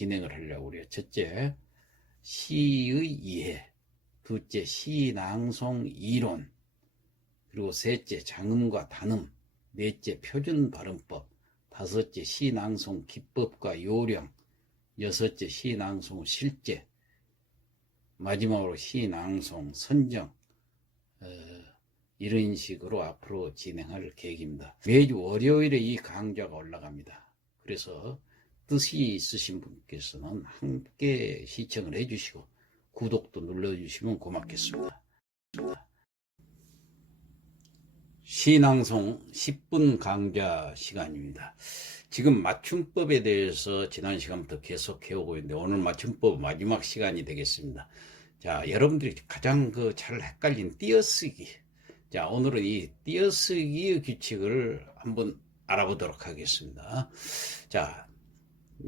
진행을 하려고 그래요. 첫째, 시의 이해. 둘째, 시낭송 이론. 그리고 셋째, 장음과 단음. 넷째, 표준 발음법. 다섯째, 시낭송 기법과 요령. 여섯째, 시낭송 실제. 마지막으로 시낭송 선정. 이런 식으로 앞으로 진행할 계획입니다. 매주 월요일에 이 강좌가 올라갑니다. 그래서 뜻이 있으신 분께서는 함께 시청을 해주시고 구독도 눌러주시면 고맙겠습니다. 시낭송 10분 강좌 시간입니다. 지금 맞춤법에 대해서 지난 시간부터 계속 해오고 있는데 오늘 맞춤법 마지막 시간이 되겠습니다. 자, 여러분들이 가장 잘 헷갈린 띄어쓰기. 자, 오늘은 이 띄어쓰기의 규칙을 한번 알아보도록 하겠습니다. 자,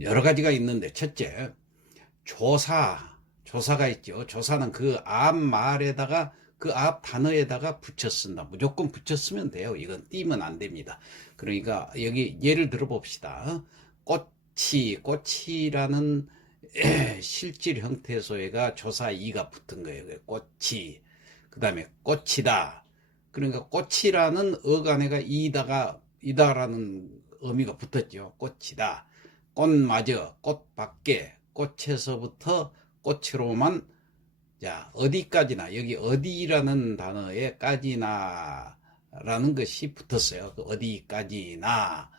여러 가지가 있는데 첫째, 조사가 있죠. 조사는 그 앞 말에다가 그 앞 단어에다가 붙여 쓴다. 무조건 붙여 쓰면 돼요. 이건 띄면 안 됩니다. 그러니까 여기 예를 들어 봅시다. 꽃이라는 실질 형태소에가 조사 이가 붙은 거예요. 꽃이. 그 다음에 꽃이다. 그러니까 꽃이라는 어간에가 이다라는 의미가 붙었죠. 꽃이다. 꽃마저, 꽃밖에, 꽃에서부터 꽃으로만, 자, 어디까지나, 여기 어디라는 단어에 까지나라는 것이 붙었어요. 어디까지나.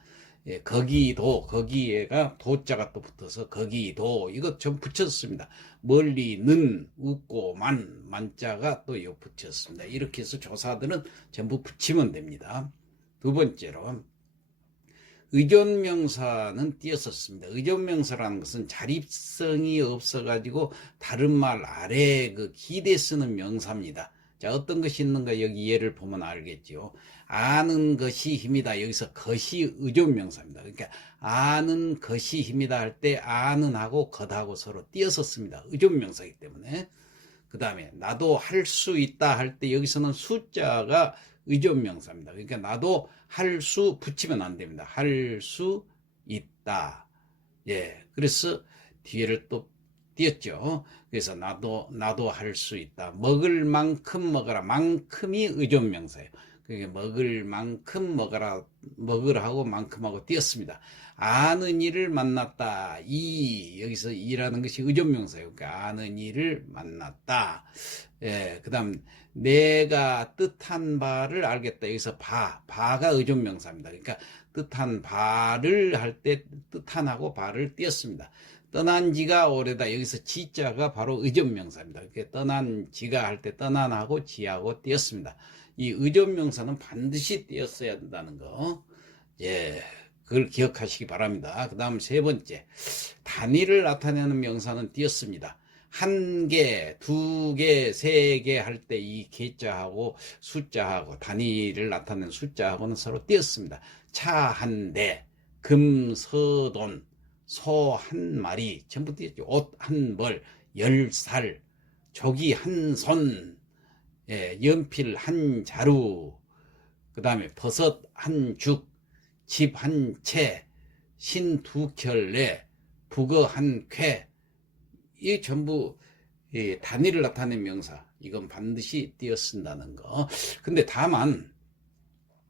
예, 거기도, 거기에가 도자가 또 붙어서 거기도, 이것 좀 붙였습니다. 멀리는, 웃고, 만자가 또 요 붙였습니다. 이렇게 해서 조사들은 전부 붙이면 됩니다. 두 번째로, 의존명사는 띄었었습니다. 의존명사라는 것은 자립성이 없어가지고 다른 말 아래 기대 쓰는 명사입니다. 자, 어떤 것이 있는가 여기 예를 보면 알겠죠. 아는 것이 힘이다. 여기서 것이 의존명사입니다. 그러니까 아는 것이 힘이다 할 때 아는 하고 것하고 서로 띄어서 씁니다. 의존명사이기 때문에. 그 다음에 나도 할 수 있다 할 때 여기서는 숫자가 의존명사입니다. 그러니까 나도 할 수 붙이면 안 됩니다. 할 수 있다. 예, 그래서 뒤에를 또 띄었죠. 그래서 나도 할 수 있다. 먹을 만큼 먹어라. 만큼이 의존명사예요. 그게 먹을 만큼 먹으라 하고 만큼하고 띄었습니다. 아는 이를 만났다. 여기서 이라는 것이 의존명사예요. 그러니까 아는 이를 만났다. 예, 그 다음 내가 뜻한 바를 알겠다. 여기서 바가 의존명사입니다. 그러니까 뜻한 바를 할 때 뜻한하고 바를 띄었습니다. 떠난 지가 오래다. 여기서 지자가 바로 의존명사입니다. 그러니까 떠난 지가 할 때 떠난하고 지하고 띄었습니다. 이 의존명사는 반드시 띄었어야 된다는 거. 예, 그걸 기억하시기 바랍니다. 그 다음 세 번째, 단위를 나타내는 명사는 띄었습니다. 한 개, 두 개, 세 개 할 때 이 개자하고 숫자하고 단위를 나타내는 숫자하고는 서로 띄었습니다. 차 한 대, 금 서돈, 소 한 마리 전부 띄었죠. 옷 한 벌, 10살, 조기 한 손, 예, 연필 한 자루, 그 다음에 버섯 한 죽, 집 한 채, 신 두 켤레, 북어 한 쾌. 이 전부 단위를 나타낸 명사. 이건 반드시 띄어 쓴다는 거. 근데 다만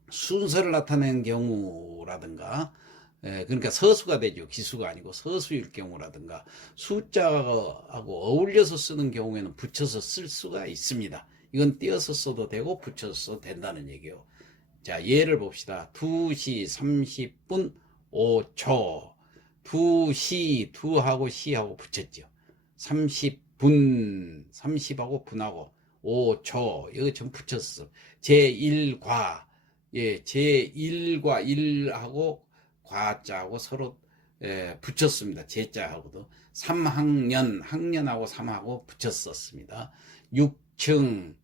순서를 나타내는 경우라든가, 그러니까 서수가 되죠. 기수가 아니고 서수일 경우라든가 숫자하고 어울려서 쓰는 경우에는 붙여서 쓸 수가 있습니다. 이건 띄어서 써도 되고 붙여서 써도 된다는 얘기예요. 자, 예를 봅시다. 2시 30분 5초. 2시, 2하고 시하고 붙였죠. 30분, 30하고 분하고 5초. 이거 좀 붙였어. 제1과, 예, 제1과 1하고 과자하고 서로 붙였습니다. 제자하고도. 3학년, 학년하고 3하고 붙였었습니다. 6층,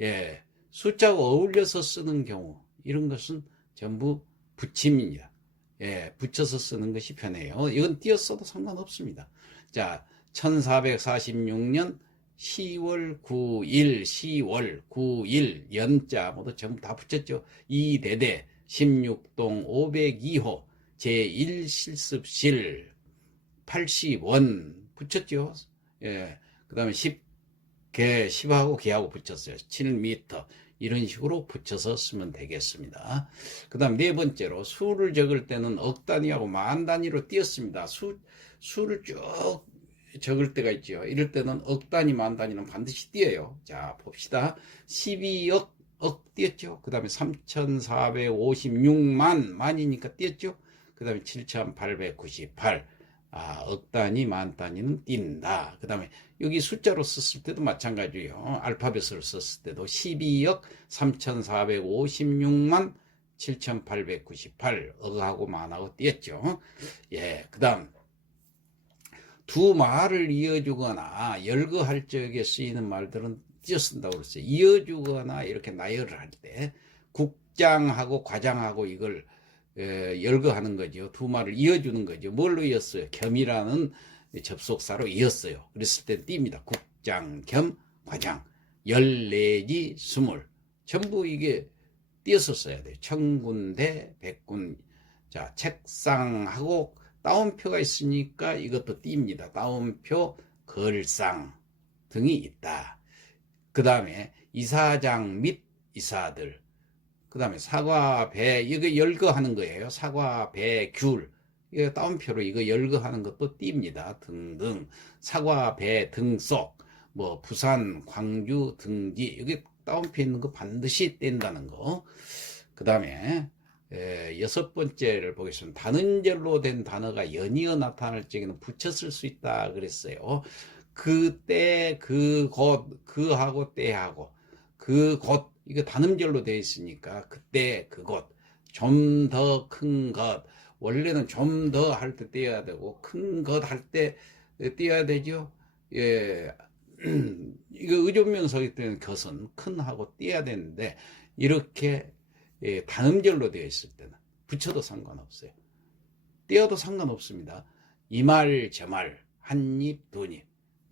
예, 숫자하고 어울려서 쓰는 경우, 이런 것은 전부 붙임입니다. 예, 붙여서 쓰는 것이 편해요. 이건 띄었어도 상관없습니다. 자, 1446년 10월 9일, 10월 9일, 연자 모두 전부 다 붙였죠. 이대대, 16동 502호, 제1실습실, 80원 붙였죠. 예. 그 다음에 10하고 개하고 붙였어요. 7m. 이런 식으로 붙여서 쓰면 되겠습니다. 그 다음 네 번째로 수를 적을 때는 억 단위하고 만 단위로 띄었습니다. 수를 쭉 적을 때가 있죠. 이럴 때는 억 단위, 만 단위는 반드시 띄어요. 자, 봅시다. 12억, 억 띄었죠. 그 다음에 3,456만, 만이니까 띄었죠. 그 다음에 7,898. 억 단위, 만 단위는 띈다. 그 다음에 여기 숫자로 썼을 때도 마찬가지예요. 알파벳으로 썼을 때도 12억 3,456만 7,898 억하고 만하고 띄었죠. 예, 그 다음 두 말을 이어주거나 열거할 적에 쓰이는 말들은 띄어쓴다고 그랬어요. 이어주거나 이렇게 나열을 할 때 국장하고 과장하고 이걸 열거하는 거죠. 두 말을 이어주는 거죠. 뭘로 이었어요? 겸이라는 접속사로 이었어요. 그랬을 때 띄입니다. 국장, 겸, 과장. 14지 20. 전부 이게 띄어서 써야 돼요. 천군대, 백군. 자, 책상하고 따옴표가 있으니까 이것도 띄입니다. 따옴표, 걸상 등이 있다. 그 다음에 이사장 및 이사들. 그 다음에 사과, 배, 이거 열거하는 거예요. 사과, 배, 귤. 이거 따옴표로 이거 열거하는 것도 띄입니다. 등등. 사과, 배, 등속. 뭐, 부산, 광주, 등지. 여기 따옴표 있는 거 반드시 뗀다는 거. 그 다음에, 여섯 번째를 보겠습니다. 단은절로 된 단어가 연이어 나타날 적에는 붙여 쓸 수 있다 그랬어요. 그때, 그곳, 그하고 때하고, 그곳, 이거 단음절로 되어 있으니까 그때, 그곳, 좀 더 큰 것, 원래는 좀 더 할 때 떼어야 되고 큰 것 할 때 떼어야 되죠. 예, 이거 의존명사이기 때문에 것은 큰 하고 떼어야 되는데 이렇게 단음절로 되어 있을 때는 붙여도 상관없어요. 떼어도 상관없습니다. 이 말 저 말 한 입 두 입.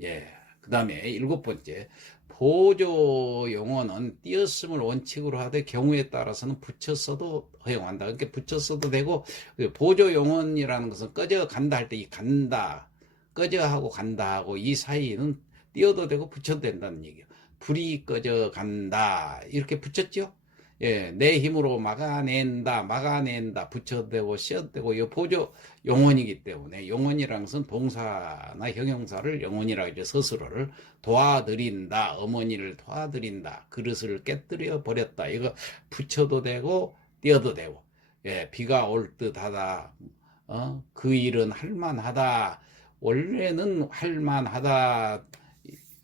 예. 그 다음에 일곱 번째, 보조 용어는 띄었음을 원칙으로 하되 경우에 따라서는 붙였어도 허용한다. 그러니까 붙였어도 되고, 보조 용어이라는 것은 꺼져 간다 할 때 이 간다, 꺼져 하고 간다 하고 이 사이는 띄어도 되고 붙여도 된다는 얘기예요. 불이 꺼져 간다 이렇게 붙였죠. 예, 내 힘으로 막아낸다, 붙여도 되고, 씌어도 되고, 이 보조 용언이기 때문에, 용언이라는 것은 동사나 형용사를 용언이라고 하죠. 스스로를 도와드린다, 어머니를 도와드린다, 그릇을 깨뜨려 버렸다. 이거 붙여도 되고, 띄어도 되고, 예, 비가 올 듯 하다, 그 일은 할만하다, 원래는 할만하다,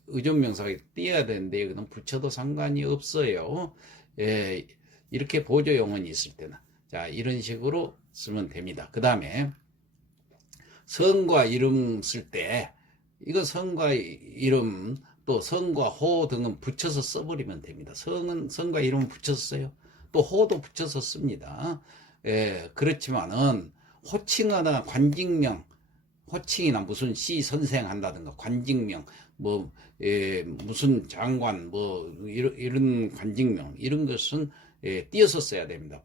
의존명사가 띄어야 되는데, 이거는 붙여도 상관이 없어요. 예, 이렇게 보조 용언이 있을 때는 자 이런 식으로 쓰면 됩니다. 그 다음에 성과 이름 쓸 때 이거 성과 이름 또 성과 호 등은 붙여서 써버리면 됩니다. 성과 이름은 붙여서 써요. 또 호도 붙여서 씁니다. 예, 그렇지만은 호칭하나 관직명, 호칭이나 무슨 시 선생 한다든가 관직명 뭐 무슨 장관 뭐 이런 관직명 이런 것은 띄어서 써야 됩니다.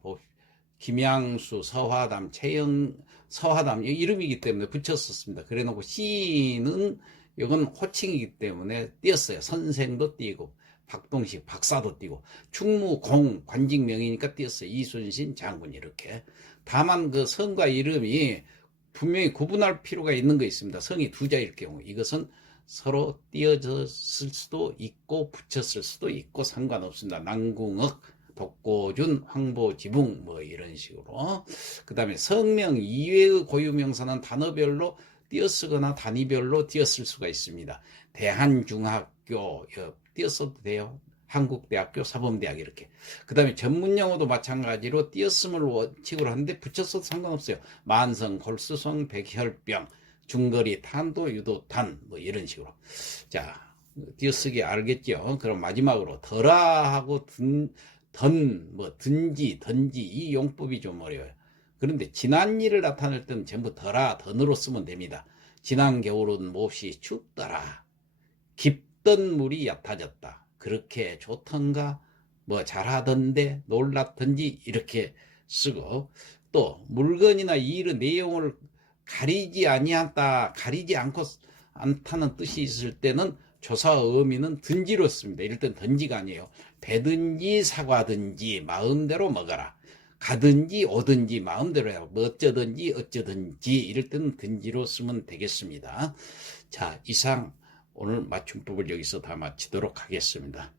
김양수, 서화담, 최영, 서화담 이름이기 때문에 붙여서 씁니다. 그래놓고 시는 이건 호칭이기 때문에 띄었어요. 선생도 띄고 박동식 박사도 띄고 충무공 관직명이니까 띄었어요. 이순신 장군 이렇게. 다만 그 성과 이름이 분명히 구분할 필요가 있는 거 있습니다. 성이 두 자일 경우 이것은 서로 띄어졌을 수도 있고 붙였을 수도 있고 상관없습니다. 남궁억, 독고준, 황보지붕 뭐 이런 식으로. 그 다음에 성명 이외의 고유명사는 단어별로 띄어쓰거나 단위별로 띄어쓸 수가 있습니다. 대한중학교 띄어써도 돼요. 한국대학교, 사범대학 이렇게. 그 다음에 전문용어도 마찬가지로 띄었음을 원칙으로 하는데 붙였어도 상관없어요. 만성, 골수성, 백혈병, 중거리, 탄도, 유도탄 뭐 이런 식으로. 자, 띄어쓰기 알겠죠? 그럼 마지막으로 덜하하고 든지 이 용법이 좀 어려워요. 그런데 지난 일을 나타낼 때는 전부 던으로 쓰면 됩니다. 지난 겨울은 몹시 춥더라. 깊던 물이 얕아졌다. 그렇게 좋던가 뭐 잘하던데 놀랐던지 이렇게 쓰고 또 물건이나 일의 내용을 가리지 아니한다, 가리지 않다는 뜻이 있을 때는 조사 의미는 든지로습니다. 이럴 땐 든지가 아니에요. 배든지 사과든지 마음대로 먹어라. 가든지 오든지 마음대로 해라. 뭐 어쩌든지 이럴 때는 든지로 쓰면 되겠습니다. 자, 이상 오늘 맞춤법을 여기서 다 마치도록 하겠습니다.